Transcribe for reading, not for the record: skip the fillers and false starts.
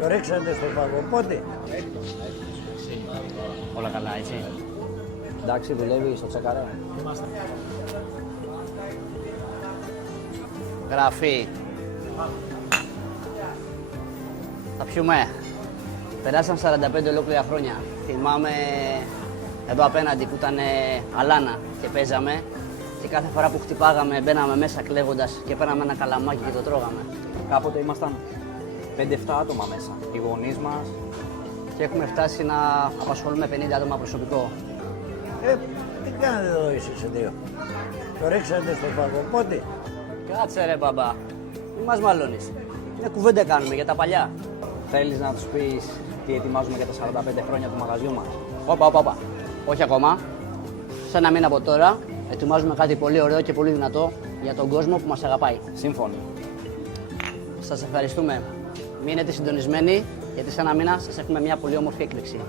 Το ρίξατε στο παγοπότη. Όλα καλά, έτσι. Εντάξει, δουλεύει στο τσεκαρέ. Γραφή. Θα πιούμε. Περάσαν 45 ολόκληρα χρόνια. Θυμάμαι εδώ απέναντι που ήταν αλάνα και παίζαμε. Και κάθε φορά που χτυπάγαμε μπαίναμε μέσα κλαίγοντας και παίρναμε ένα καλαμάκι και το τρώγαμε. Κάποτε ήμασταν 5-7 άτομα μέσα. Οι γονείς μας. Και έχουμε φτάσει να απασχολούμε 50 άτομα προσωπικό. Τι κάνετε εδώ εσείς οι δύο. Το ρίξατε στο παγοπότη. Κάτσε ρε μπαμπά, μη μας μαλώνεις. Μια κουβέντα κάνουμε για τα παλιά. Θέλεις να τους πεις τι ετοιμάζουμε για τα 45 χρόνια του μαγαζιού μας? Όπα. Όχι ακόμα. Σε ένα μήνα από τώρα ετοιμάζουμε κάτι πολύ ωραίο και πολύ δυνατό για τον κόσμο που μας αγαπάει. Σύμφωνοι. Σας ευχαριστούμε. Μείνετε συντονισμένοι γιατί σε ένα μήνα σας έχουμε μια πολύ όμορφη έκπληξη.